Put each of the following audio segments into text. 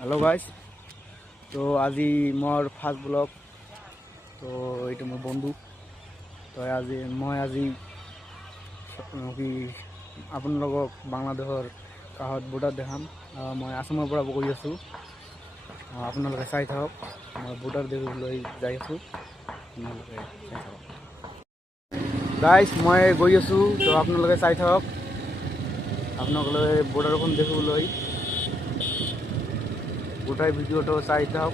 Hello guys. तो আজি मोर first blog. तो ये मोर बंधु। तो আজি कि अपन बांग्लादेशर काहत बॉर्डर देखाम। मैं आसाम गई आसो। आपनलोके चाई थाকক। मैं बॉर्डर देखिবলৈ যাই আছো। गाइस मैं गई आसो। तो आपनलोके चाई थाকক। आपनलोके बॉर्डरखन देखिবলৈ গোটাই ভিডিওটো চাই থাকক।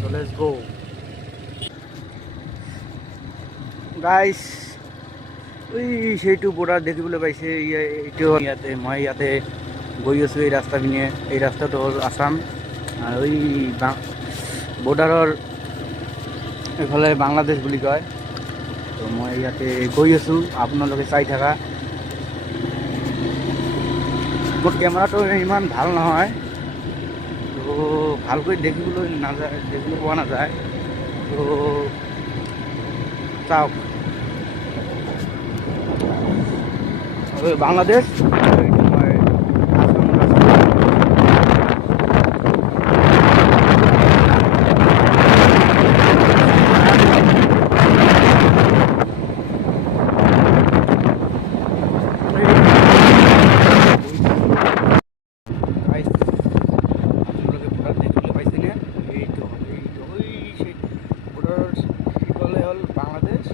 তো লেটস গো গাইস। ওই সেইটো বৰ্ডাৰ দেখিবলৈ পাইছে। এইটো মই ইয়াতে গৈ আছোঁ। এই ৰাস্তা পিনে, এই ৰাস্তাটো হ'ল আসাম আৰু এই বৰ্ডাৰৰ এইফালে বাংলাদেশ বুলি কয়। তো মই ইয়াতে গৈ আছোঁ, আপোনালোকে চাই থাকা। মোৰ কেমেৰাটো ইমান ভাল নহয়, তো ভালকৈ দেখিবলৈ পোৱা নাযায়। তো চাওক, বাংলাদেশ বাংলাদেশ।